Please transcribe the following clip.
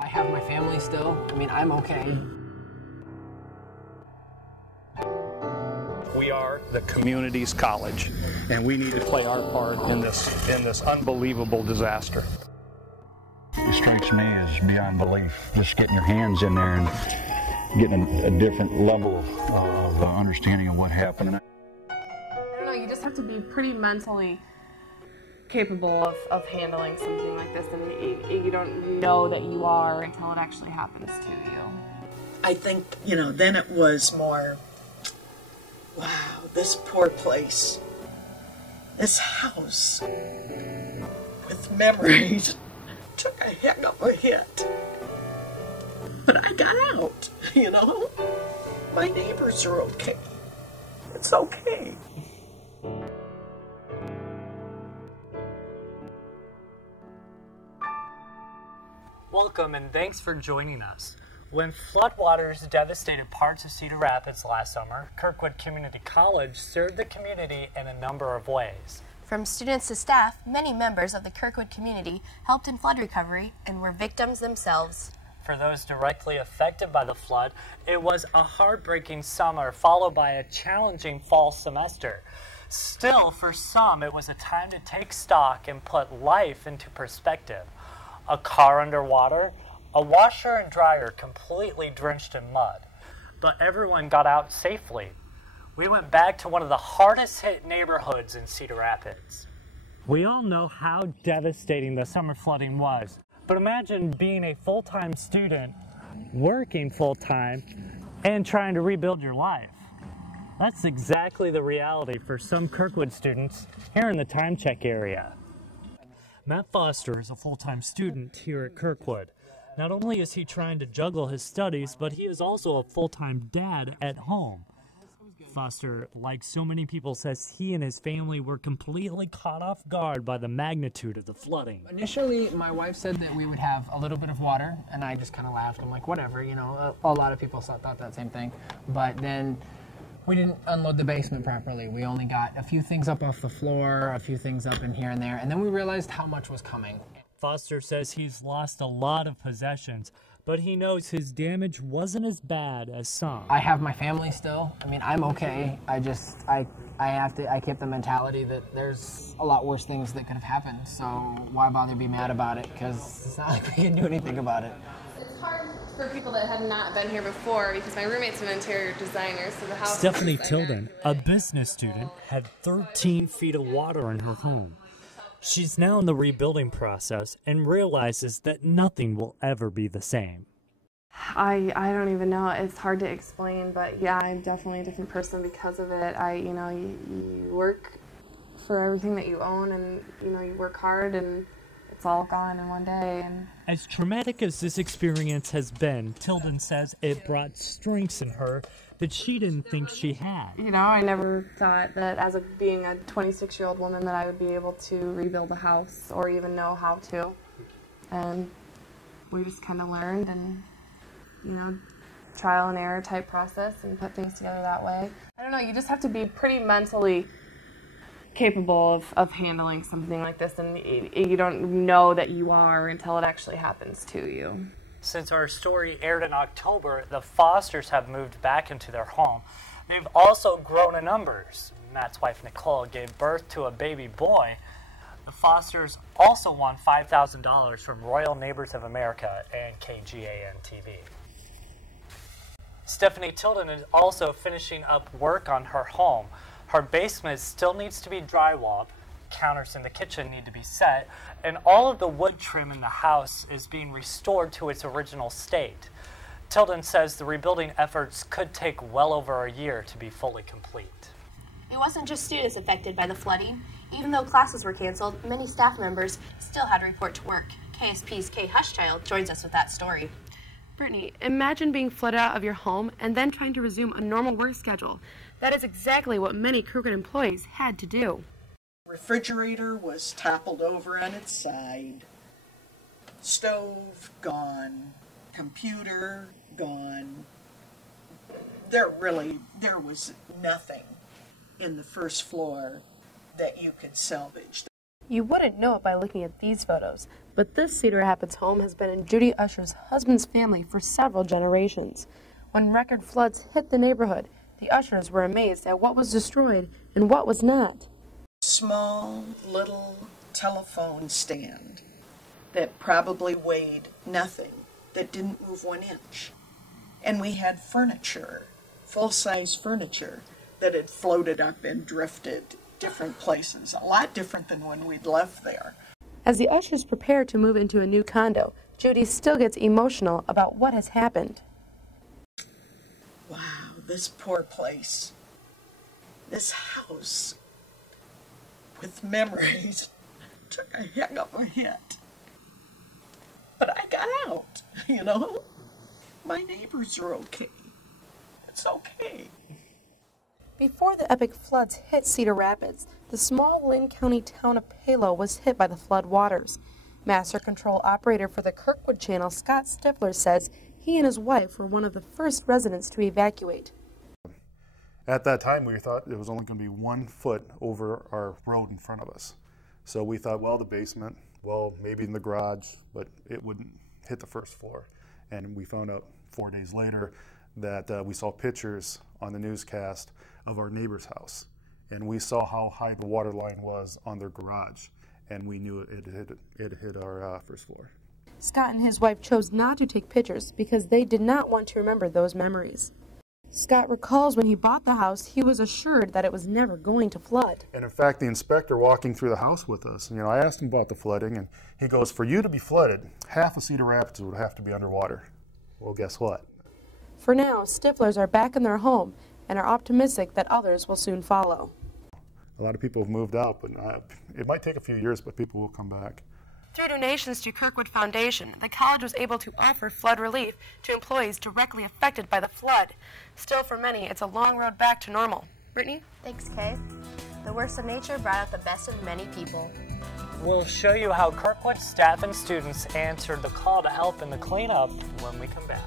I have my family still. I mean, I'm okay. We are the community's college, and we need to play our part in this unbelievable disaster. It strikes me as beyond belief, just getting your hands in there and getting a different level of understanding of what happened. I don't know, you just have to be pretty mentally capable of handling something like this, and you don't know that you are until it actually happens to you. I think, then it was more, wow, this poor place, this house with memories took a heck of a hit. But I got out, My neighbors are okay. It's okay. Welcome and thanks for joining us. When floodwaters devastated parts of Cedar Rapids last summer, Kirkwood Community College served the community in a number of ways. From students to staff, many members of the Kirkwood community helped in flood recovery and were victims themselves. For those directly affected by the flood, it was a heartbreaking summer followed by a challenging fall semester. Still, for some, it was a time to take stock and put life into perspective. A car underwater, a washer and dryer completely drenched in mud. But everyone got out safely. We went back to one of the hardest hit neighborhoods in Cedar Rapids. We all know how devastating the summer flooding was, but imagine being a full-time student, working full-time, and trying to rebuild your life. That's exactly the reality for some Kirkwood students here in the Time Check area. Matt Foster is a full-time student here at Kirkwood. Not only is he trying to juggle his studies, but he is also a full-time dad at home. Foster, like so many people, says he and his family were completely caught off guard by the magnitude of the flooding. Initially, my wife said that we would have a little bit of water, and I just kind of laughed. I'm like, whatever, a lot of people thought that same thing. But then we didn't unload the basement properly. We only got a few things up off the floor, a few things up in here and there, and then we realized how much was coming. Foster says he's lost a lot of possessions, but he knows his damage wasn't as bad as some. I have my family still. I mean, I'm okay. I keep the mentality that there's a lot worse things that could have happened, so why bother be mad about it? Because it's not like we can do anything about it. It's hard for people that had not been here before because my roommate's an interior designer, so the house. Stephanie Tilden, a business student, had 13 feet of water in her home. She's now in the rebuilding process and realizes that nothing will ever be the same. I don't even know. It's hard to explain, but yeah, I'm definitely a different person because of it. You work for everything that you own, and you work hard, and it's all gone in one day. And as traumatic as this experience has been, Tilden says it brought strengths in her that she didn't think she had. I never thought that being a 26-year-old woman that I would be able to rebuild a house or even know how to. And we just kind of learned and, trial and error type process and put things together that way. I don't know, you just have to be pretty mentally capable of handling something like this, and you don't know that you are until it actually happens to you. Since our story aired in October, the Fosters have moved back into their home. They've also grown in numbers. Matt's wife, Nicole, gave birth to a baby boy. The Fosters also won $5,000 from Royal Neighbors of America and KGAN-TV. Stephanie Tilden is also finishing up work on her home. Her basement still needs to be drywalled. Counters in the kitchen need to be set, and all of the wood trim in the house is being restored to its original state. Tilden says the rebuilding efforts could take well over a year to be fully complete. It wasn't just students affected by the flooding. Even though classes were canceled, many staff members still had to report to work. KSP's Kay Hushchild joins us with that story. Brittany, imagine being flooded out of your home and then trying to resume a normal work schedule. That is exactly what many Kirkwood employees had to do. Refrigerator was toppled over on its side. Stove gone. Computer gone. There was nothing in the first floor that you could salvage. You wouldn't know it by looking at these photos, but this Cedar Rapids home has been in Judy Usher's husband's family for several generations. When record floods hit the neighborhood, the Ushers were amazed at what was destroyed and what was not. Small little telephone stand that probably weighed nothing, that didn't move 1 inch. And we had furniture, full-size furniture, that had floated up and drifted different places, a lot different than when we'd left there. As the Ushers prepare to move into a new condo, Judy still gets emotional about what has happened. Wow, this poor place, this house, with memories, took a heck of a hit. But I got out, you know? My neighbors are okay. It's okay. Before the epic floods hit Cedar Rapids, the small Lynn County town of Palo was hit by the flood waters. Master Control Operator for the Kirkwood Channel, Scott Stifler, says he and his wife were one of the first residents to evacuate. At that time, we thought it was only going to be 1 foot over our road in front of us. So we thought, well, the basement, well, maybe in the garage, but it wouldn't hit the first floor. And we found out 4 days later that we saw pictures on the newscast of our neighbor's house. And we saw how high the water line was on their garage. And we knew it hit our first floor. Scott and his wife chose not to take pictures because they did not want to remember those memories. Scott recalls when he bought the house, he was assured that it was never going to flood. And in fact, the inspector walking through the house with us, I asked him about the flooding, and he goes, for you to be flooded, half of Cedar Rapids would have to be underwater. Well, guess what? For now, Stiflers are back in their home and are optimistic that others will soon follow. A lot of people have moved out, but it might take a few years, but people will come back. Through donations to Kirkwood Foundation, the college was able to offer flood relief to employees directly affected by the flood. Still, for many, it's a long road back to normal. Brittany? Thanks, Kay. The worst of nature brought out the best of many people. We'll show you how Kirkwood staff and students answered the call to help in the cleanup when we come back.